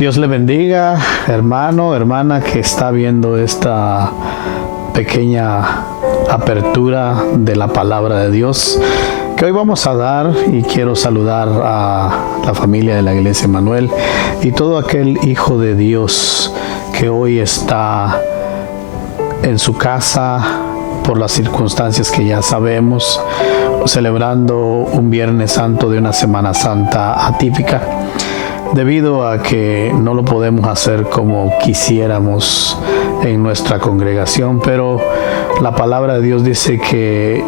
Dios le bendiga, hermano, hermana que está viendo esta pequeña apertura de la palabra de Dios que hoy vamos a dar, y quiero saludar a la familia de la Iglesia Emmanuel y todo aquel hijo de Dios que hoy está en su casa por las circunstancias que ya sabemos, celebrando un Viernes Santo de una Semana Santa atípica, debido a que no lo podemos hacer como quisiéramos en nuestra congregación, pero la palabra de Dios dice que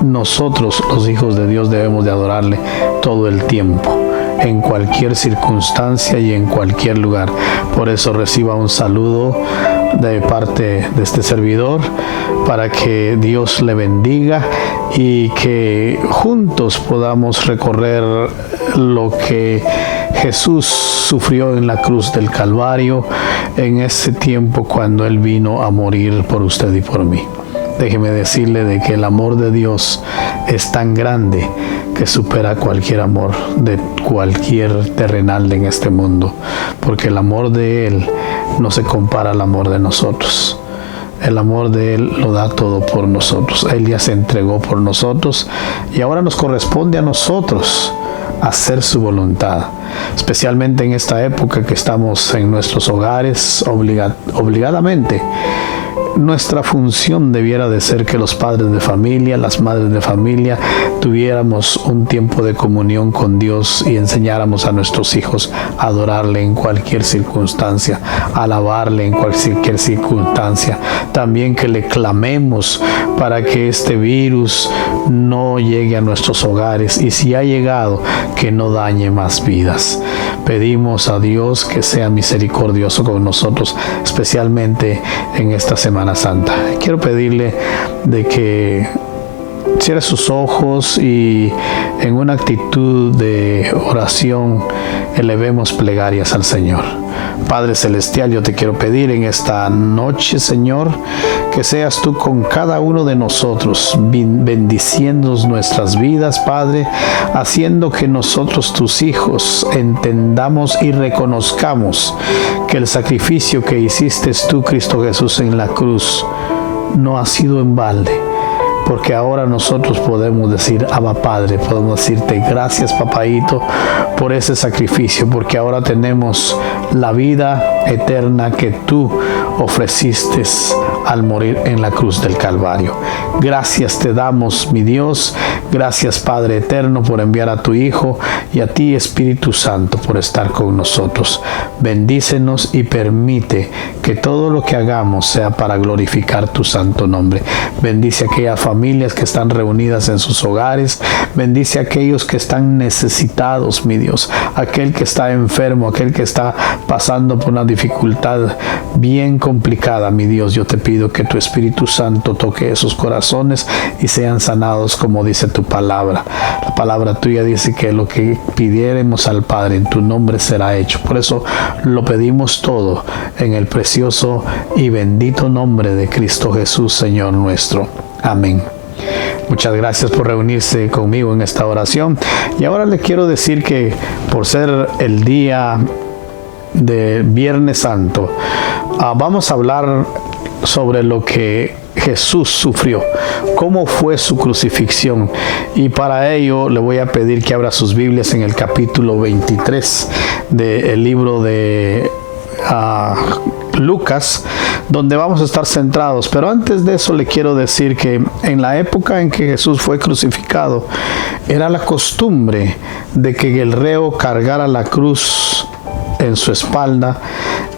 nosotros, los hijos de Dios, debemos de adorarle todo el tiempo, en cualquier circunstancia y en cualquier lugar. Por eso reciba un saludo de parte de este servidor, para que Dios le bendiga y que juntos podamos recorrer lo que Jesús sufrió en la cruz del Calvario en ese tiempo cuando Él vino a morir por usted y por mí. Déjeme decirle de que el amor de Dios es tan grande que supera cualquier amor de cualquier terrenal en este mundo, porque el amor de Él no se compara al amor de nosotros. El amor de Él lo da todo por nosotros. Él ya se entregó por nosotros y ahora nos corresponde a nosotros hacer su voluntad, especialmente en esta época que estamos en nuestros hogares obligadamente. Nuestra función debiera de ser que los padres de familia, las madres de familia, tuviéramos un tiempo de comunión con Dios y enseñáramos a nuestros hijos a adorarle en cualquier circunstancia, a alabarle en cualquier circunstancia. También que le clamemos para que este virus no llegue a nuestros hogares, y si ha llegado, que no dañe más vidas. Pedimos a Dios que sea misericordioso con nosotros, especialmente en esta Semana Santa. Quiero pedirle de que cierre sus ojos y en una actitud de oración elevemos plegarias al Señor. Padre Celestial, yo te quiero pedir en esta noche, Señor, que seas tú con cada uno de nosotros, bendiciendo nuestras vidas, Padre, haciendo que nosotros, tus hijos, entendamos y reconozcamos que el sacrificio que hiciste tú, Cristo Jesús, en la cruz, no ha sido en balde. Porque ahora nosotros podemos decir, Abba Padre, podemos decirte gracias, papaíto, por ese sacrificio, porque ahora tenemos la vida eterna que tú ofreciste al morir en la cruz del Calvario. Gracias te damos, mi Dios. Gracias, Padre eterno, por enviar a tu Hijo, y a ti, Espíritu Santo, por estar con nosotros. Bendícenos y permite que todo lo que hagamos sea para glorificar tu santo nombre. Bendice a aquellas familias que están reunidas en sus hogares. Bendice a aquellos que están necesitados, mi Dios. Aquel que está enfermo, aquel que está pasando por una dificultad bien complicada, mi Dios. Yo te pido que tu Espíritu Santo toque esos corazones y sean sanados, como dice tu palabra. La palabra tuya dice que lo que pidiéremos al Padre en tu nombre será hecho. Por eso lo pedimos todo en el precioso y bendito nombre de Cristo Jesús, Señor nuestro. Amén. Muchas gracias por reunirse conmigo en esta oración. Y ahora le quiero decir que por ser el día de Viernes Santo, vamos a hablar sobre lo que Jesús sufrió, cómo fue su crucifixión, y para ello le voy a pedir que abra sus Biblias en el capítulo 23 del libro de Lucas, donde vamos a estar centrados. Pero antes de eso le quiero decir que en la época en que Jesús fue crucificado, era la costumbre de que el reo cargara la cruz en su espalda,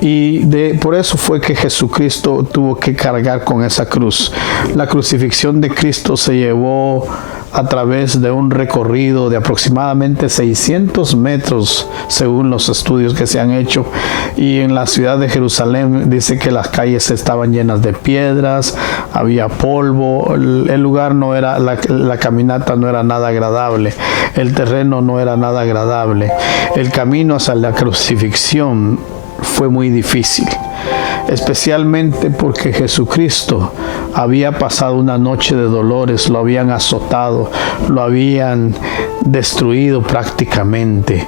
y por eso fue que Jesucristo tuvo que cargar con esa cruz. La crucifixión de Cristo se llevó a través de un recorrido de aproximadamente 600 metros, según los estudios que se han hecho, y en la ciudad de Jerusalén dice que las calles estaban llenas de piedras, había polvo, el lugar no era, la caminata no era nada agradable, el terreno no era nada agradable, el camino hacia la crucifixión fue muy difícil. especialmente porque Jesucristo había pasado una noche de dolores, lo habían azotado, lo habían destruido prácticamente.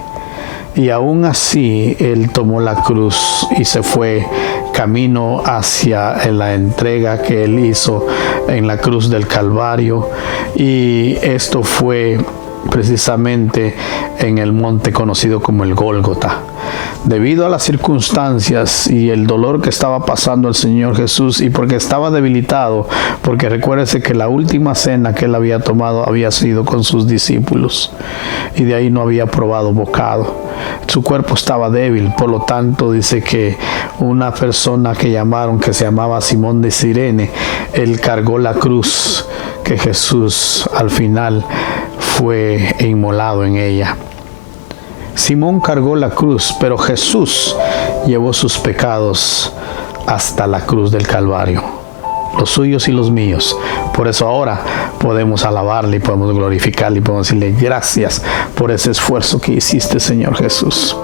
Y aún así Él tomó la cruz y se fue camino hacia la entrega que Él hizo en la cruz del Calvario. Y esto fue precisamente en el monte conocido como el Gólgota. Debido a las circunstancias y el dolor que estaba pasando el Señor Jesús, y porque estaba debilitado, porque recuérdese que la última cena que Él había tomado había sido con sus discípulos, y de ahí no había probado bocado. Su cuerpo estaba débil, por lo tanto dice que una persona que se llamaba Simón de Cirene, él cargó la cruz que Jesús al final fue inmolado en ella. Simón cargó la cruz, pero Jesús llevó sus pecados hasta la cruz del Calvario, los suyos y los míos. Por eso ahora podemos alabarle y podemos glorificarle y podemos decirle gracias por ese esfuerzo que hiciste, Señor Jesús.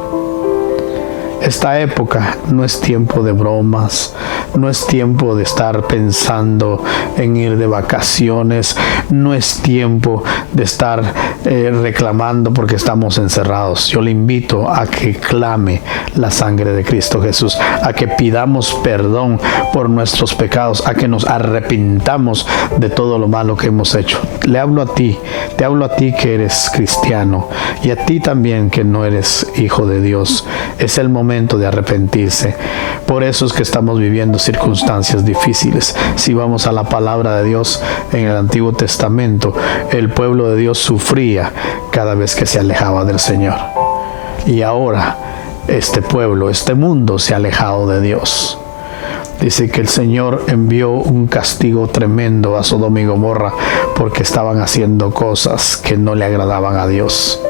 Esta época no es tiempo de bromas, no es tiempo de estar pensando en ir de vacaciones, no es tiempo de estar reclamando porque estamos encerrados. Yo le invito a que clame la sangre de Cristo Jesús, a que pidamos perdón por nuestros pecados, a que nos arrepintamos de todo lo malo que hemos hecho. Le hablo a ti, te hablo a ti que eres cristiano y a ti también que no eres hijo de Dios. Es el momento de arrepentirse. Por eso es que estamos viviendo circunstancias difíciles. Si vamos a la palabra de Dios en el Antiguo Testamento, el pueblo de Dios sufría cada vez que se alejaba del Señor. Y ahora este pueblo, este mundo se ha alejado de Dios. Dice que el Señor envió un castigo tremendo a Sodoma y Gomorra porque estaban haciendo cosas que no le agradaban a Dios.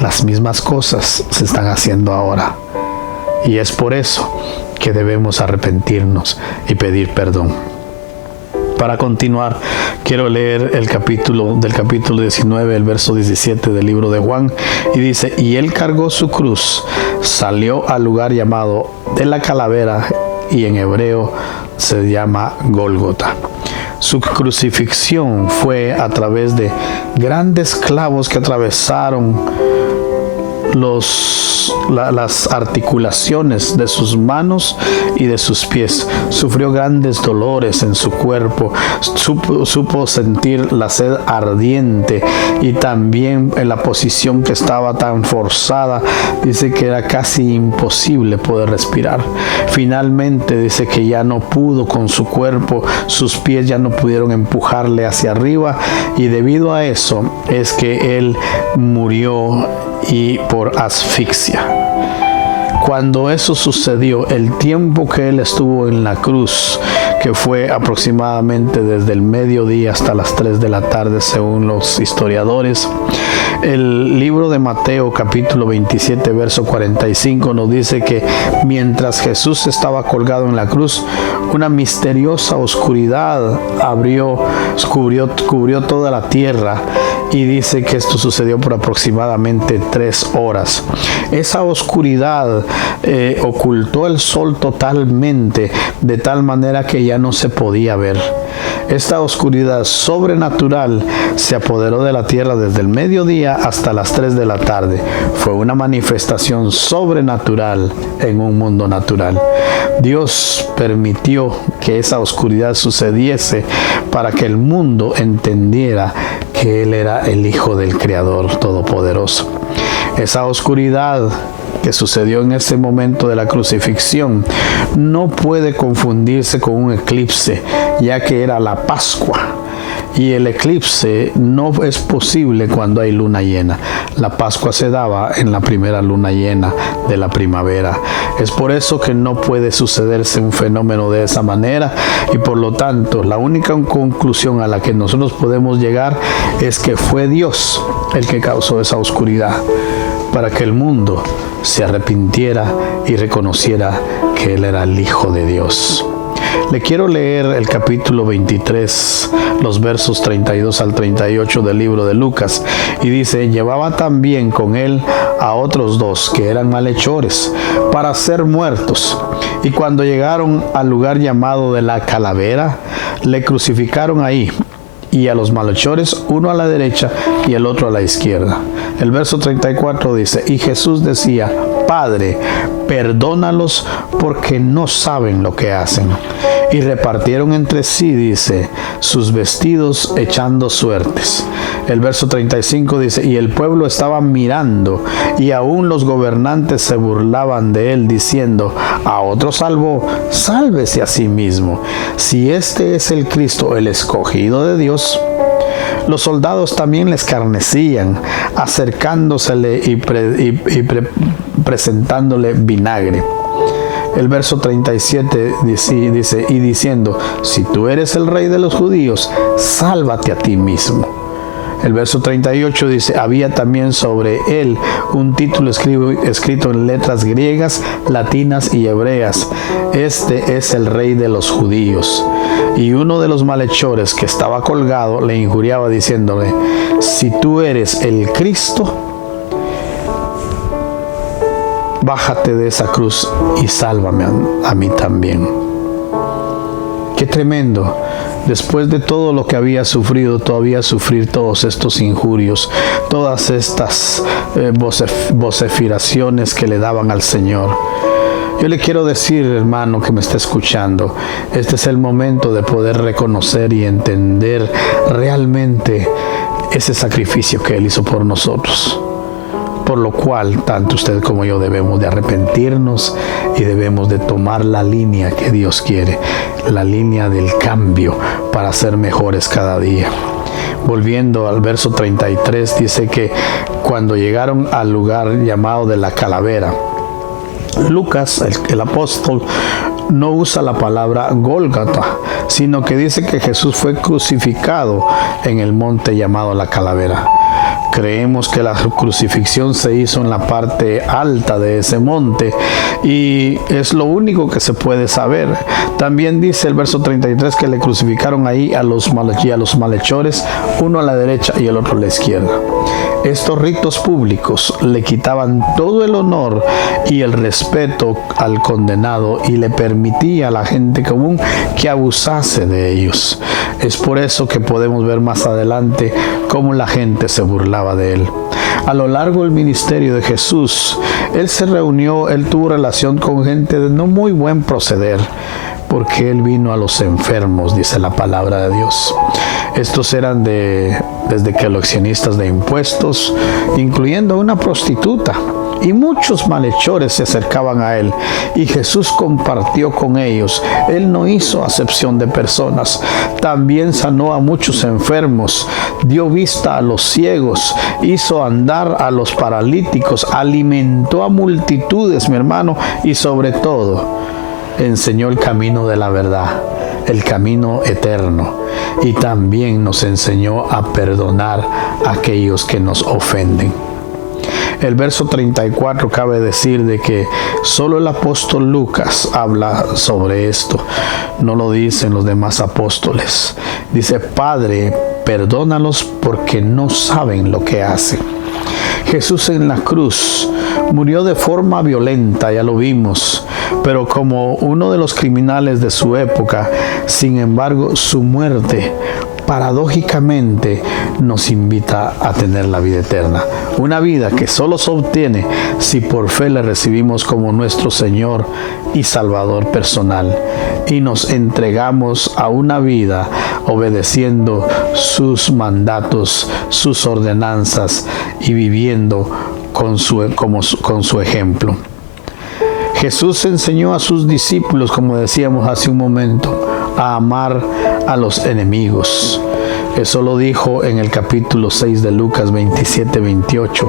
Las mismas cosas se están haciendo ahora. Y es por eso que debemos arrepentirnos y pedir perdón. Para continuar, quiero leer del capítulo 19, el verso 17 del libro de Juan. Y dice, y Él cargó su cruz, salió al lugar llamado de la calavera, y en hebreo se llama Gólgota. Su crucifixión fue a través de grandes clavos que atravesaron las articulaciones de sus manos y de sus pies. Sufrió grandes dolores en su cuerpo, supo sentir la sed ardiente, y también en la posición que estaba tan forzada, dice que era casi imposible poder respirar. Finalmente dice que ya no pudo con su cuerpo, sus pies ya no pudieron empujarle hacia arriba, y debido a eso es que él murió y por asfixia. Cuando eso sucedió, el tiempo que él estuvo en la cruz, que fue aproximadamente desde el mediodía hasta las 3 de la tarde según los historiadores, el libro de Mateo capítulo 27 verso 45 nos dice que mientras Jesús estaba colgado en la cruz, una misteriosa oscuridad cubrió toda la tierra, y dice que esto sucedió por aproximadamente 3 horas. Esa oscuridad ocultó el sol totalmente, de tal manera que ya no se podía ver. Esta oscuridad sobrenatural se apoderó de la tierra desde el mediodía hasta las 3 de la tarde. Fue una manifestación sobrenatural en un mundo natural. Dios permitió que esa oscuridad sucediese para que el mundo entendiera que Él era el Hijo del Creador Todopoderoso. Esa oscuridad que sucedió en ese momento de la crucifixión no puede confundirse con un eclipse, ya que era la Pascua. Y el eclipse no es posible cuando hay luna llena. La Pascua se daba en la primera luna llena de la primavera. Es por eso que no puede sucederse un fenómeno de esa manera, y por lo tanto la única conclusión a la que nosotros podemos llegar es que fue Dios el que causó esa oscuridad, para que el mundo se arrepintiera y reconociera que Él era el Hijo de Dios. Le quiero leer el capítulo 23, los versos 32 al 38 del libro de Lucas, y dice, llevaba también con él a otros 2 que eran malhechores para ser muertos, y cuando llegaron al lugar llamado de la calavera, le crucificaron ahí, y a los malhechores, uno a la derecha y el otro a la izquierda. El verso 34 dice, y Jesús decía, Padre, perdónalos porque no saben lo que hacen. Y repartieron entre sí, dice, sus vestidos echando suertes. El verso 35 dice, y el pueblo estaba mirando, y aún los gobernantes se burlaban de él, diciendo, a otro salvó, sálvese a sí mismo. Si este es el Cristo, el escogido de Dios. Los soldados también le escarnecían, acercándosele y presentándole vinagre. El verso 37 dice, y diciendo, si tú eres el rey de los judíos, sálvate a ti mismo. El verso 38 dice, había también sobre él un título escrito en letras griegas, latinas y hebreas. Este es el rey de los judíos. Y uno de los malhechores que estaba colgado le injuriaba diciéndole, si tú eres el Cristo, bájate de esa cruz y sálvame a mí también. Qué tremendo. Después de todo lo que había sufrido, todavía sufrir todos estos injurios, todas estas vociferaciones que le daban al Señor. Yo le quiero decir, hermano que me está escuchando, este es el momento de poder reconocer y entender realmente ese sacrificio que Él hizo por nosotros. Por lo cual, tanto usted como yo debemos de arrepentirnos y debemos de tomar la línea que Dios quiere, la línea del cambio para ser mejores cada día. Volviendo al verso 33, dice que cuando llegaron al lugar llamado de la calavera, Lucas, el apóstol, no usa la palabra Gólgata, sino que dice que Jesús fue crucificado en el monte llamado la calavera. Creemos que la crucifixión se hizo en la parte alta de ese monte y es lo único que se puede saber. También dice el verso 33 que le crucificaron ahí a los malhechores, uno a la derecha y el otro a la izquierda. Estos ritos públicos le quitaban todo el honor y el respeto al condenado y le permitía a la gente común que abusase de ellos. Es por eso que podemos ver más adelante cómo la gente se burlaba de él. A lo largo del ministerio de Jesús, él tuvo relación con gente de no muy buen proceder, porque él vino a los enfermos, dice la palabra de Dios. Estos eran desde coleccionistas de impuestos, incluyendo a una prostituta, y muchos malhechores se acercaban a él, y Jesús compartió con ellos. Él no hizo acepción de personas. También sanó a muchos enfermos, dio vista a los ciegos, hizo andar a los paralíticos, alimentó a multitudes, mi hermano, y sobre todo, enseñó el camino de la verdad, el camino eterno, y también nos enseñó a perdonar a aquellos que nos ofenden. El verso 34 cabe decir de que solo el apóstol Lucas habla sobre esto, no lo dicen los demás apóstoles. Dice, Padre, perdónalos porque no saben lo que hacen. Jesús en la cruz murió de forma violenta, ya lo vimos, pero como uno de los criminales de su época. Sin embargo, su muerte paradójicamente nos invita a tener la vida eterna, una vida que solo se obtiene si por fe le recibimos como nuestro Señor y Salvador personal y nos entregamos a una vida obedeciendo sus mandatos, sus ordenanzas y viviendo con su ejemplo. Jesús enseñó a sus discípulos, como decíamos hace un momento, a amar a los enemigos. Eso lo dijo en el capítulo 6 de Lucas 27-28.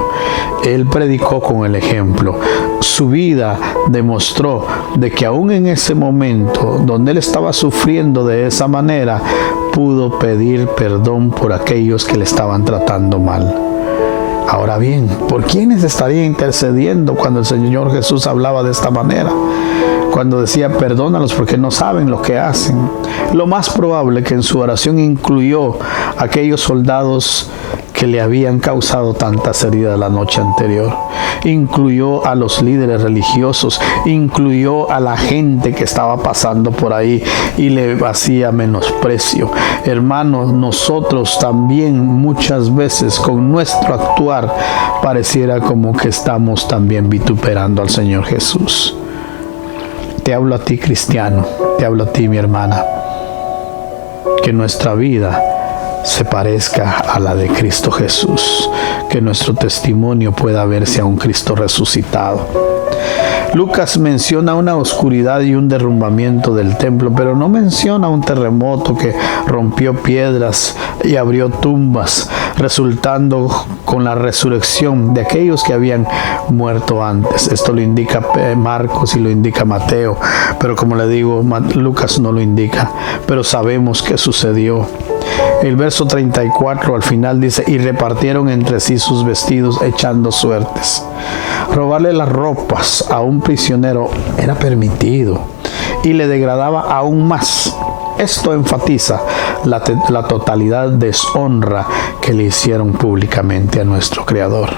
Él predicó con el ejemplo. Su vida demostró de que aún en ese momento donde él estaba sufriendo de esa manera, pudo pedir perdón por aquellos que le estaban tratando mal. Ahora bien, ¿por quiénes estaría intercediendo cuando el Señor Jesús hablaba de esta manera? Cuando decía, perdónalos porque no saben lo que hacen. Lo más probable que en su oración incluyó a aquellos soldados que le habían causado tantas heridas la noche anterior. Incluyó a los líderes religiosos, incluyó a la gente que estaba pasando por ahí y le hacía menosprecio. Hermanos, nosotros también muchas veces con nuestro actuar pareciera como que estamos también vituperando al Señor Jesús. Te hablo a ti, cristiano, te hablo a ti, mi hermana, que nuestra vida se parezca a la de Cristo Jesús, que nuestro testimonio pueda verse a un Cristo resucitado. Lucas menciona una oscuridad y un derrumbamiento del templo, pero no menciona un terremoto que rompió piedras y abrió tumbas, resultando con la resurrección de aquellos que habían muerto antes. Esto lo indica Marcos y lo indica Mateo, pero como le digo, Lucas no lo indica, pero sabemos que sucedió. El verso 34 al final dice: y repartieron entre sí sus vestidos echando suertes. Robarle las ropas a un prisionero era permitido y le degradaba aún más. Esto enfatiza la totalidad deshonra que le hicieron públicamente a nuestro Creador.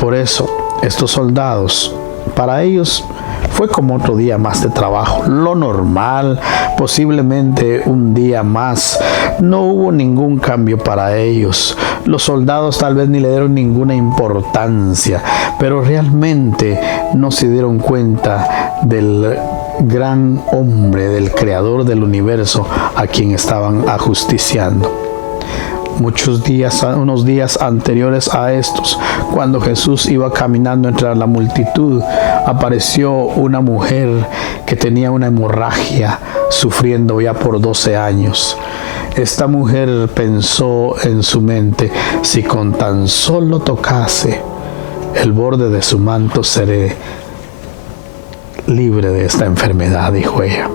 Por eso, estos soldados, para ellos, fue como otro día más de trabajo, lo normal, posiblemente un día más. No hubo ningún cambio para ellos. Los soldados tal vez ni le dieron ninguna importancia, pero realmente no se dieron cuenta del gran hombre, del creador del universo, a quien estaban ajusticiando. Unos días anteriores a estos, cuando Jesús iba caminando entre la multitud, apareció una mujer que tenía una hemorragia, sufriendo ya por 12 años. Esta mujer pensó en su mente: si con tan solo tocase el borde de su manto, seré libre de esta enfermedad, dijo ella.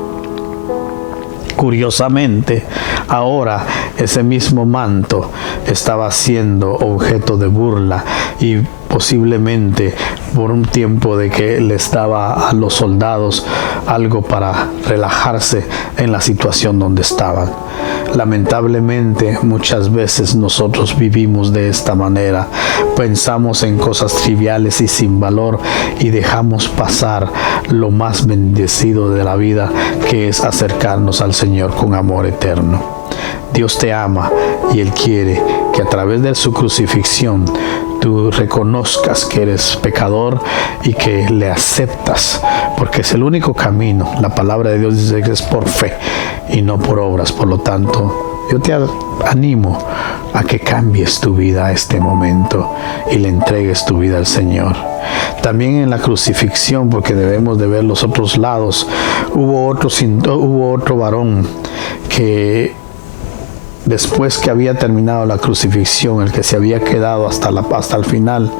Curiosamente, ahora ese mismo manto estaba siendo objeto de burla y posiblemente por un tiempo de que les daba a los soldados algo para relajarse en la situación donde estaban. Lamentablemente, muchas veces nosotros vivimos de esta manera. Pensamos en cosas triviales y sin valor y dejamos pasar lo más bendecido de la vida, que es acercarnos al Señor con amor eterno. Dios te ama y Él quiere que a través de su crucifixión tú reconozcas que eres pecador y que le aceptas, porque es el único camino. La palabra de Dios dice que es por fe y no por obras. Por lo tanto, yo te animo a que cambies tu vida a este momento y le entregues tu vida al Señor. También en la crucifixión, porque debemos de ver los otros lados, hubo otro varón que después que había terminado la crucifixión, el que se había quedado hasta el final,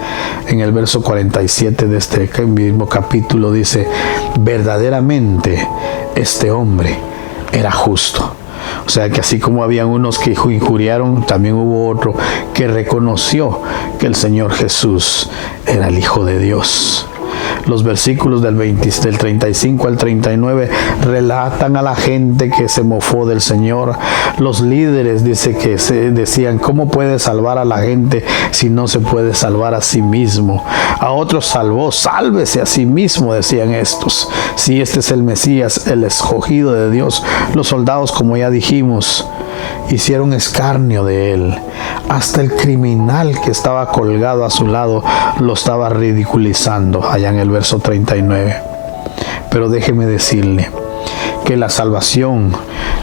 en el verso 47 de este mismo capítulo dice: verdaderamente este hombre era justo. O sea que así como habían unos que injuriaron, también hubo otro que reconoció que el Señor Jesús era el Hijo de Dios. Los versículos del 35 al 39 relatan a la gente que se mofó del Señor. Los líderes dice que decían: ¿cómo puede salvar a la gente si no se puede salvar a sí mismo? A otros salvó, sálvese a sí mismo, decían estos. Si este es el Mesías, el escogido de Dios. Los soldados, como ya dijimos, hicieron escarnio de él. Hasta el criminal que estaba colgado a su lado lo estaba ridiculizando, allá en el verso 39. Pero déjeme decirle que la salvación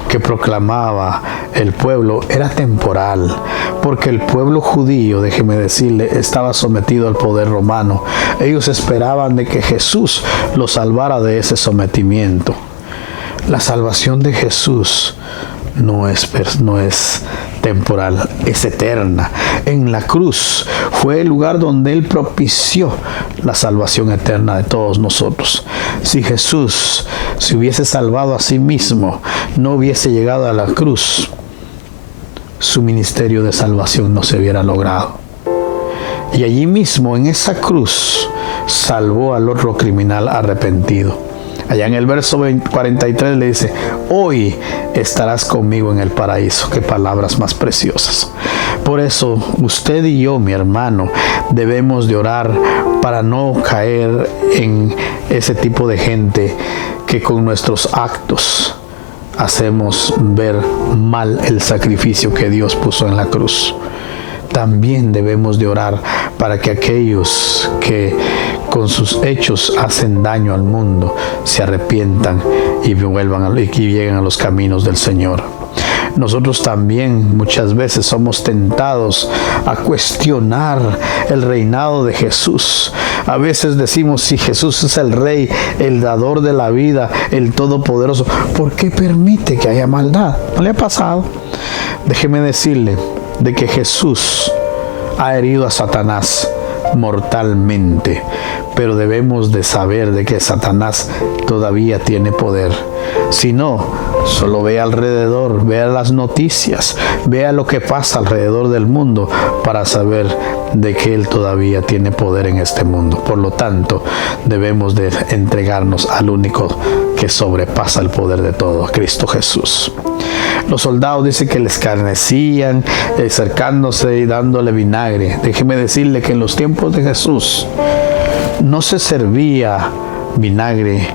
que proclamaba el pueblo era temporal, porque el pueblo judío, déjeme decirle, estaba sometido al poder romano. Ellos esperaban de que Jesús los salvara de ese sometimiento. La salvación de Jesús no es temporal, es eterna. En la cruz fue el lugar donde Él propició la salvación eterna de todos nosotros. Si Jesús se hubiese salvado a sí mismo, no hubiese llegado a la cruz, su ministerio de salvación no se hubiera logrado. Y allí mismo, en esa cruz, salvó al otro criminal arrepentido. Allá en el verso 43 le dice: hoy estarás conmigo en el paraíso. Qué palabras más preciosas. Por eso usted y yo, mi hermano, debemos de orar para no caer en ese tipo de gente que con nuestros actos hacemos ver mal el sacrificio que Dios puso en la cruz. También debemos de orar para que aquellos que con sus hechos hacen daño al mundo se arrepientan y lleguen a los caminos del Señor. Nosotros también muchas veces somos tentados a cuestionar el reinado de Jesús. A veces decimos, si Jesús es el Rey, el dador de la vida, el Todopoderoso, ¿por qué permite que haya maldad? ¿No le ha pasado? Déjeme decirle de que Jesús ha herido a Satanás mortalmente, pero debemos de saber de que Satanás todavía tiene poder. Si no, solo vea alrededor, vea las noticias, vea lo que pasa alrededor del mundo para saber de que él todavía tiene poder en este mundo. Por lo tanto, debemos de entregarnos al único que sobrepasa el poder de todo, Cristo Jesús. Los soldados dicen que le escarnecían, acercándose y dándole vinagre. Déjeme decirle que en los tiempos de Jesús no se servía vinagre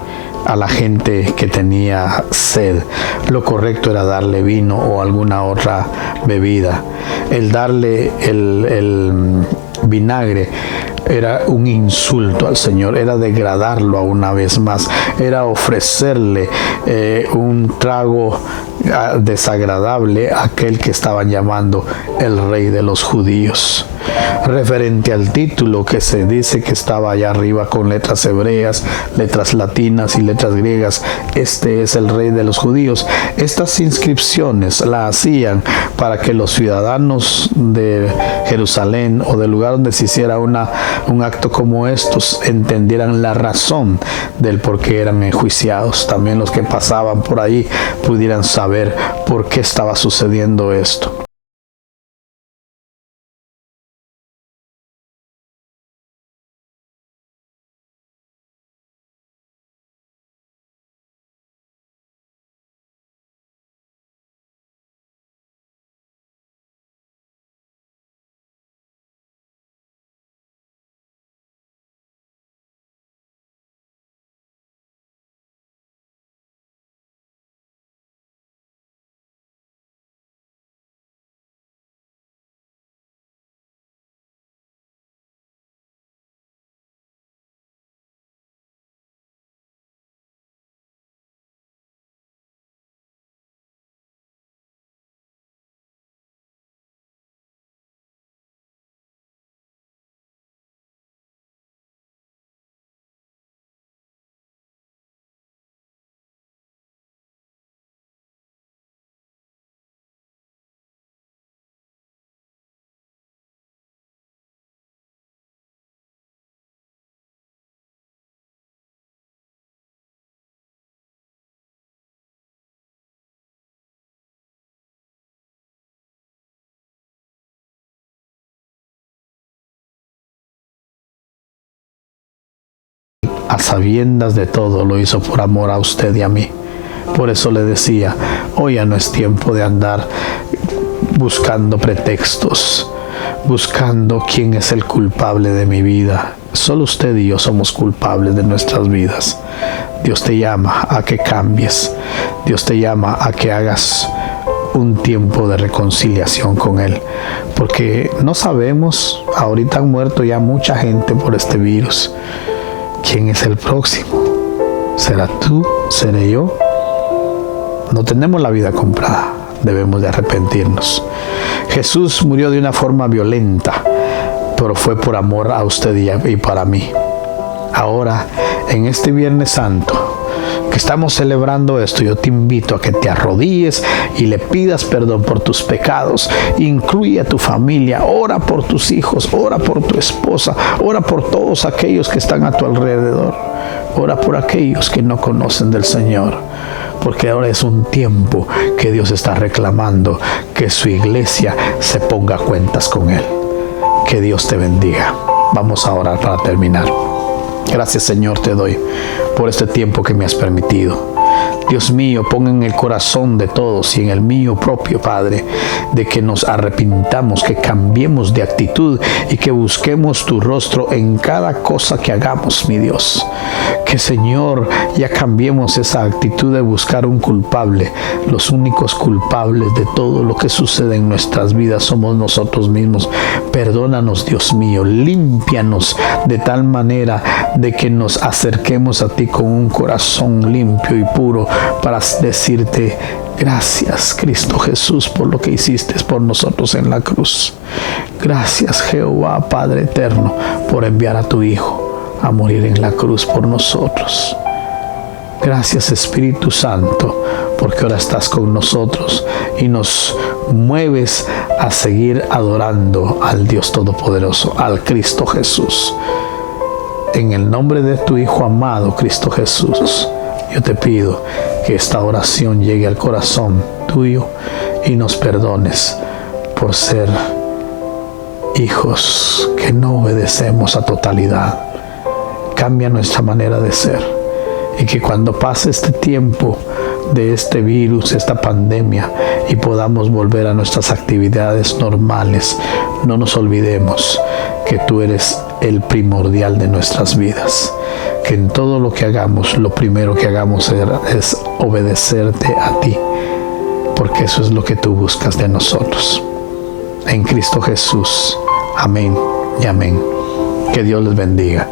a la gente que tenía sed. Lo correcto era darle vino o alguna otra bebida. El darle el vinagre era un insulto al Señor, era degradarlo una vez más, era ofrecerle un trago desagradable a aquel que estaban llamando el Rey de los Judíos. Referente al título que se dice que estaba allá arriba con letras hebreas, letras latinas y letras griegas, este es el Rey de los Judíos. Estas inscripciones las hacían para que los ciudadanos de Jerusalén o del lugar donde se hiciera un acto como estos entendieran la razón del por qué eran enjuiciados. También los que pasaban por ahí pudieran saber por qué estaba sucediendo esto. A sabiendas de todo lo hizo por amor a usted y a mí. Por eso le decía, hoy ya no es tiempo de andar buscando pretextos, buscando quién es el culpable de mi vida. Solo usted y yo somos culpables de nuestras vidas. Dios te llama a que cambies. Dios te llama a que hagas un tiempo de reconciliación con Él. Porque no sabemos, ahorita han muerto ya mucha gente por este virus. ¿Quién es el próximo? ¿Será tú? ¿Seré yo? No tenemos la vida comprada. Debemos de arrepentirnos. Jesús murió de una forma violenta, pero fue por amor a usted y para mí. Ahora, en este Viernes Santo, que estamos celebrando esto, yo te invito a que te arrodilles y le pidas perdón por tus pecados. Incluye a tu familia, ora por tus hijos, ora por tu esposa, ora por todos aquellos que están a tu alrededor, ora por aquellos que no conocen del Señor, porque ahora es un tiempo que Dios está reclamando que su iglesia se ponga a cuentas con Él. Que Dios te bendiga. Vamos a orar para terminar. Gracias, Señor, te doy por este tiempo que me has permitido. Dios mío, ponga en el corazón de todos y en el mío propio, Padre, de que nos arrepintamos, que cambiemos de actitud y que busquemos tu rostro en cada cosa que hagamos, mi Dios. Que, Señor, ya cambiemos esa actitud de buscar un culpable. Los únicos culpables de todo lo que sucede en nuestras vidas somos nosotros mismos. Perdónanos, Dios mío, límpianos de tal manera de que nos acerquemos a ti con un corazón limpio y puro para decirte gracias, Cristo Jesús, por lo que hiciste por nosotros en la cruz. Gracias, Jehová, Padre eterno, por enviar a tu Hijo a morir en la cruz por nosotros. Gracias, Espíritu Santo, porque ahora estás con nosotros y nos mueves a seguir adorando al Dios Todopoderoso, al Cristo Jesús. En el nombre de tu Hijo amado, Cristo Jesús, yo te pido que esta oración llegue al corazón tuyo y nos perdones por ser hijos que no obedecemos a totalidad. Cambia nuestra manera de ser y que cuando pase este tiempo de este virus, esta pandemia, y podamos volver a nuestras actividades normales, no nos olvidemos que tú eres el primordial de nuestras vidas. Que en todo lo que hagamos, lo primero que hagamos es obedecerte a ti, porque eso es lo que tú buscas de nosotros. En Cristo Jesús. Amén y amén. Que Dios les bendiga.